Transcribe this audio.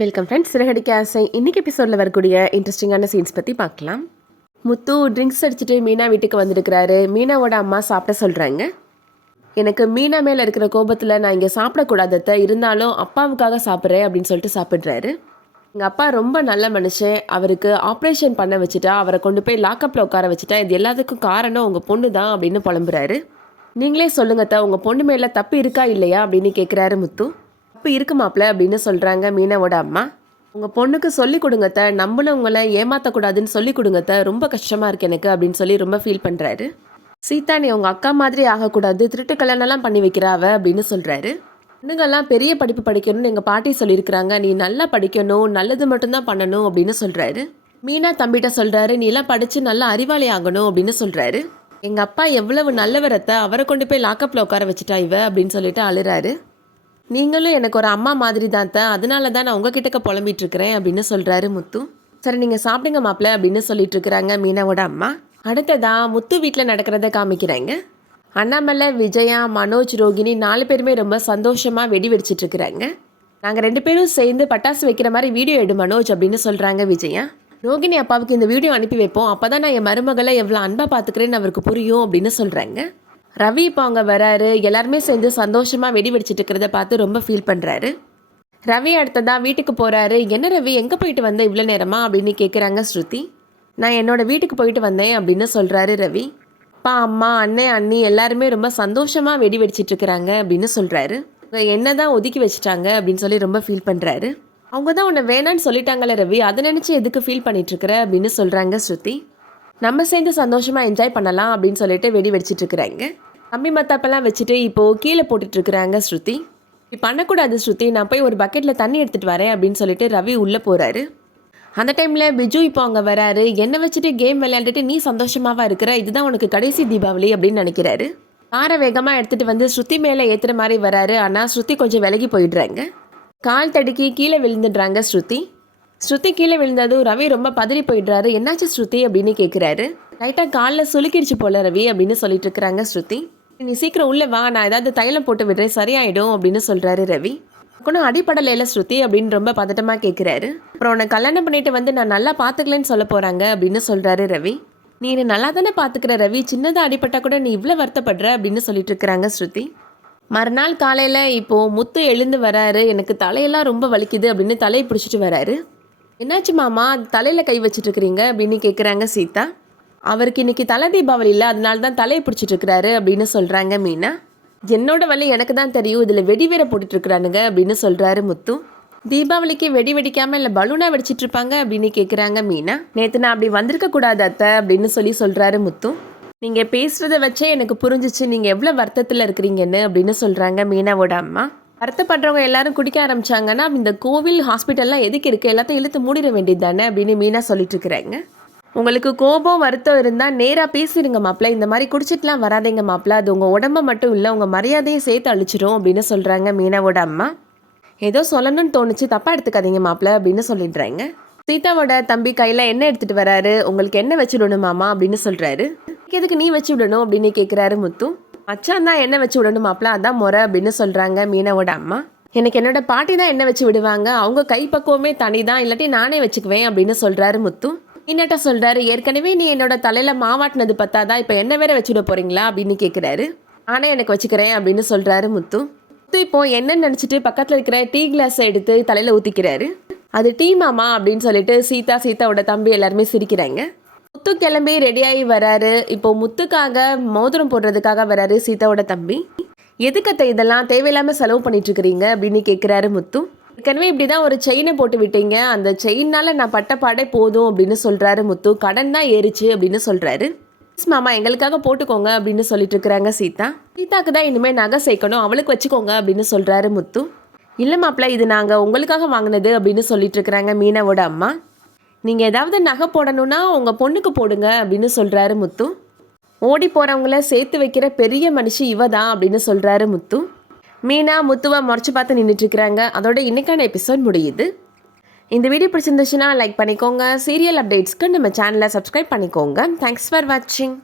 Welcome friends. Siragadikka ஆசை இன்னைக்கு எபிசோடில் வரக்கூடிய இன்ட்ரெஸ்டிங்கான சீன்ஸ் பற்றி பார்க்கலாம். முத்து ட்ரிங்க்ஸ் அடிச்சுட்டு மீனா வீட்டுக்கு வந்திருக்கிறாரு. மீனாவோட அம்மா சாப்பிட சொல்கிறாங்க. எனக்கு மீனா மேலே இருக்கிற கோபத்தில் நான் இங்கே சாப்பிடக்கூடாதத்தை, இருந்தாலும் அப்பாவுக்காக சாப்பிட்றேன் அப்படின்னு சொல்லிட்டு சாப்பிட்றாரு. எங்கள் அப்பா ரொம்ப நல்ல மனுஷன், அவருக்கு ஆப்ரேஷன் பண்ண வச்சுட்டா, அவரை கொண்டு போய் லாக்கப்பில் உட்கார வச்சுட்டா, இது எல்லாத்துக்கும் காரணம் உங்கள் பொண்ணு தான் அப்படின்னு புலம்புறாரு. நீங்களே சொல்லுங்கத்தா, உங்கள் பொண்ணு மேலே தப்பு இருக்கா இல்லையா அப்படின்னு கேட்குறாரு முத்து. இப்போ இருக்கு மாப்பிள்ள அப்படின்னு சொல்கிறாங்க மீனாவோட அம்மா. உங்கள் பொண்ணுக்கு சொல்லிக் கொடுங்கத்த, நம்மளும் உங்களை ஏமாற்றக்கூடாதுன்னு சொல்லிக் கொடுங்கத்த, ரொம்ப கஷ்டமாக இருக்கு எனக்கு அப்படின்னு சொல்லி ரொம்ப ஃபீல் பண்ணுறாரு. சீதா, நீ உங்கள் அக்கா மாதிரி ஆகக்கூடாது, திருட்டு கல்யாணம்லாம் பண்ணி வைக்கிறாவ அப்படின்னு சொல்கிறாரு. பொண்ணுங்கள்லாம் பெரிய படிப்பு படிக்கணும்னு எங்கள் பாட்டி சொல்லியிருக்கிறாங்க, நீ நல்லா படிக்கணும், நல்லது மட்டும்தான் பண்ணணும் அப்படின்னு சொல்கிறாரு. மீனா தம்பிகிட்ட சொல்கிறாரு, நீ எல்லாம் படித்து நல்லா அறிவாளி ஆகணும் அப்படின்னு சொல்கிறாரு. எங்கள் அப்பா எவ்வளவு நல்லவரத்தை, அவரை கொண்டு போய் லாக்கப்பில் உட்கார வச்சுட்டா இவ அப்படின்னு சொல்லிட்டு அழுறாரு. நீங்களும் எனக்கு ஒரு அம்மா மாதிரி தான், அதனால தான் நான் உங்ககிட்ட புலம்பிட்டு இருக்கிறேன் அப்படின்னு சொல்கிறாரு முத்து. சரி நீங்கள் சாப்பிடுங்க மாப்பிள்ள அப்படின்னு சொல்லிட்டு இருக்கிறாங்க மீனாவோட அம்மா. அடுத்ததா முத்து வீட்டில் நடக்கிறத காமிக்கிறாங்க. அண்ணாமலை, விஜயா, மனோஜ், ரோகிணி 4 பேருமே ரொம்ப சந்தோஷமாக வெடி வெடிச்சிட்டு இருக்கிறாங்க. நாங்கள் 2 பேரும் சேர்ந்து பட்டாசு வைக்கிற மாதிரி வீடியோ எடு மனோஜ் அப்படின்னு சொல்கிறாங்க விஜயா. ரோகிணி அப்பாவுக்கு இந்த வீடியோ அனுப்பி வைப்போம், அப்போ தான் நான் என் மருமகளை எவ்வளோ அன்பாக பார்த்துக்கிறேன்னு அவருக்கு புரியும் அப்படின்னு சொல்கிறாங்க. ரவி இப்போ அங்கே வராரு. எல்லாருமே சேர்ந்து சந்தோஷமாக வெடி வெடிச்சிட்டு இருக்கிறத பார்த்து ரொம்ப ஃபீல் பண்ணுறாரு. ரவி அடுத்ததான் வீட்டுக்கு போகிறாரு. என்ன ரவி, எங்கே போயிட்டு வந்த இவ்வளோ நேரமா அப்படின்னு கேட்குறாங்க ஸ்ருதி. நான் என்னோட வீட்டுக்கு போயிட்டு வந்தேன் அப்படின்னு சொல்கிறாரு ரவி. அப்பா, அம்மா, அண்ணன், அண்ணி எல்லாருமே ரொம்ப சந்தோஷமாக வெடி வெடிச்சிட்டு இருக்கிறாங்க அப்படின்னு சொல்கிறாரு. என்ன தான் ஒதுக்கி வச்சுட்டாங்க அப்படின்னு சொல்லி ரொம்ப ஃபீல் பண்ணுறாரு. அவங்க தான் உன்னை வேணான்னு சொல்லிட்டாங்களே ரவி, அதை நினச்சி எதுக்கு ஃபீல் பண்ணிட்டுருக்குற அப்படின்னு சொல்கிறாங்க ஸ்ருதி. நம்ம சேர்ந்து சந்தோஷமாக என்ஜாய் பண்ணலாம் அப்படின்னு சொல்லிட்டு வெடி வெடிச்சிட்டு இருக்கிறாங்க. கம்பி மத்தாப்பெல்லாம் வச்சுட்டு இப்போது கீழே போட்டுட்ருக்குறாங்க ஸ்ருதி. இப்படி பண்ணக்கூடாது ஸ்ருதி, நான் போய் ஒரு பக்கெட்டில் தண்ணி எடுத்துகிட்டு வரேன் அப்படின்னு சொல்லிட்டு ரவி உள்ளே போகிறாரு. அந்த டைமில் பிஜு இப்போ அங்கே வராரு. என்னை வச்சுட்டு கேம் விளையாண்டுட்டு நீ சந்தோஷமாவா இருக்கிற, இதுதான் உனக்கு கடைசி தீபாவளி அப்படின்னு நினைக்கிறாரு. காரை வேகமாக எடுத்துகிட்டு வந்து ஸ்ருதி மேலே ஏற்றுற மாதிரி வராரு. ஆனால் ஸ்ருதி கொஞ்சம் விலகி போயிடுறாங்க. கால் தடுக்கி கீழே விழுந்துடுறாங்க ஸ்ருதி. ஸ்ருதி கீழே விழுந்ததும் ரவி ரொம்ப பதறி போயிடுறாரு. என்னாச்சு ஸ்ருதி அப்படின்னு கேட்குறாரு. லைட்டாக காலில் சுலுக்கிடுச்சு போல ரவி அப்படின்னு சொல்லிட்டு இருக்கிறாங்க ஸ்ருதி. நீ சீக்கிரம் உள்ளே வா, நான் ஏதாவது தைலம் போட்டு விடுறேன், சரியாயிடும் அப்படின்னு சொல்கிறாரு ரவி. ஒன்றும் அடிப்படலையில ஸ்ருதி அப்படின்னு ரொம்ப பதட்டமாக கேட்குறாரு. அப்புறம் உன்னை கல்யாணம் பண்ணிட்டு வந்து நான் நல்லா பார்த்துக்கலன்னு சொல்ல போகிறாங்க அப்படின்னு சொல்கிறாரு ரவி. நீ என்னை நல்லா தானே பார்த்துக்கிற ரவி, சின்னதாக அடிப்பட்டால் கூட நீ இவ்வளோ வருத்தப்படுற அப்படின்னு சொல்லிட்டு இருக்கிறாங்க ஸ்ருதி. மறுநாள் காலையில் இப்போது முத்து எழுந்து வராரு. எனக்கு தலையெல்லாம் ரொம்ப வலிக்குது அப்படின்னு தலையை பிடிச்சிட்டு வராரு. என்னாச்சு மாமா, தலையில் கை வச்சுட்டு இருக்கிறீங்க அப்படின்னு கேட்குறாங்க சீதா. அவருக்கு இன்னைக்கு தலை தீபாவளி இல்லை, அதனால தான் தலையை பிடிச்சிட்டு இருக்கிறாரு அப்படின்னு சொல்கிறாங்க மீனா. என்னோட வலி எனக்கு தான் தெரியும், இதில் வெடி வேற போட்டுட்ருக்குறானுங்க அப்படின்னு சொல்கிறாரு முத்து. தீபாவளிக்கு வெடி வெடிக்காமல் இல்லை பலூனாக வெடிச்சிட்டு இருப்பாங்க அப்படின்னு கேட்குறாங்க மீனா. நேற்று நான் அப்படி வந்திருக்க கூடாது அத்தை அப்படின்னு சொல்கிறாரு முத்து. நீங்கள் பேசுகிறத வச்சே எனக்கு புரிஞ்சிச்சு நீங்கள் எவ்வளோ வருத்தத்தில் இருக்கிறீங்கன்னு அப்படின்னு சொல்கிறாங்க மீனாவோட அம்மா. வருத்தப்படுறவங்க எல்லாரும் குடிக்க ஆரம்பிச்சாங்கன்னா இந்த கோவில் ஹாஸ்பிட்டல்லாம் எதுக்கு இருக்குது, எல்லாத்தையும் இழுத்து மூடிட வேண்டியது தானே அப்படின்னு மீனா சொல்லிட்டு இருக்கிறாங்க. உங்களுக்கு கோபம் வருத்தம் இருந்தால் நேராக பேசிடுங்க மாப்பிள்ள, இந்த மாதிரி குடிச்சிட்டுலாம் வராதிங்க மாப்பிள்ள, அது உங்கள் உடம்பை மட்டும் இல்லை உங்கள் மரியாதையை சேர்த்து அழிச்சிடும் அப்படின்னு சொல்கிறாங்க மீனாவோட அம்மா. ஏதோ சொல்லணும்னு தோணுச்சு, தப்பாக எடுத்துக்காதீங்க மாப்பிள்ள அப்படின்னு சொல்லிடுறாங்க. சீதாவோட தம்பி கையில் எண்ணெய் எடுத்துகிட்டு வராரு. உங்களுக்கு எண்ணெய் வச்சு விடணுமாமா அப்படின்னு சொல்கிறாரு. எதுக்கு நீ வச்சு விடணும் அப்படின்னு கேட்குறாரு முத்து. மச்சான் தான் எண்ணெய் வச்சு விடணும் மாப்பிள்ள, அதான் முறை அப்படின்னு சொல்கிறாங்க மீனாவோட அம்மா. எனக்கு என்னோட பாட்டி தான் எண்ணெய் வச்சு விடுவாங்க, அவங்க கைப்பக்குவமே தனி தான், இல்லாட்டி நானே வச்சுக்குவேன் அப்படின்னு சொல்கிறாரு முத்து. இன்னட்ட சொல்கிறாரு, ஏற்கனவே நீ என்னோட தலையில் மாவாட்டினது பத்தாதான் இப்போ என்ன வேற வச்சுட போகிறீங்களா அப்படின்னு கேட்குறாரு. நானே எனக்கு வச்சுக்கிறேன் அப்படின்னு சொல்கிறாரு முத்து. முத்து இப்போ என்னன்னு நினச்சிட்டு பக்கத்தில் இருக்கிற டீ கிளாஸை எடுத்து தலையில் ஊற்றிக்கிறாரு. அது டீ மாமா அப்படின்னு சொல்லிட்டு சீதாவோட தம்பி எல்லாருமே சிரிக்கிறாங்க. முத்து கிளம்பி ரெடியாகி வராரு. இப்போ முத்துக்காக மோதிரம் போடுறதுக்காக வராரு சீதாவோட தம்பி. எதுக்கத்தை இதெல்லாம் தேவையில்லாமல் செலவு பண்ணிட்டு இருக்கிறீங்க அப்படின்னு கேட்குறாரு முத்து. ஏற்கனவே இப்படி தான் ஒரு செயினை போட்டு விட்டீங்க, அந்த செயினால் நான் பட்ட பாடே போதும் அப்படின்னு சொல்கிறாரு முத்து. கடன் தான் ஏறிச்சு அப்படின்னு சொல்கிறாரு. மாமா எங்களுக்காக போட்டுக்கோங்க அப்படின்னு சொல்லிட்டு இருக்கிறாங்க சீதாக்கு தான் இனிமேல் நகை சேர்க்கணும், அவளுக்கு வச்சுக்கோங்க அப்படின்னு சொல்கிறாரு முத்து. இல்லை மாப்பிள்ள, இது நாங்கள் உங்களுக்காக வாங்கினது அப்படின்னு சொல்லிட்டு இருக்கிறாங்க மீனாவோட அம்மா. நீங்கள் ஏதாவது நகை போடணும்னா உங்கள் பொண்ணுக்கு போடுங்க அப்படின்னு சொல்கிறாரு முத்து. ஓடி போகிறவங்கள சேர்த்து வைக்கிற பெரிய மனுஷி இவ தான் அப்படின்னு சொல்கிறாரு முத்து. மீனா முத்துவை முறைச்சி பார்த்து நின்றுட்டுருக்குறாங்க. அதோட இன்னைக்கான எபிசோட் முடியுது. இந்த வீடியோ பிடிச்சிருந்துச்சுன்னா லைக் பண்ணிக்கோங்க. சீரியல் அப்டேட்ஸ்க்கு நம்ம சேனலை சப்ஸ்கிரைப் பண்ணிக்கோங்க. தேங்க்ஸ் ஃபார் வாட்சிங்.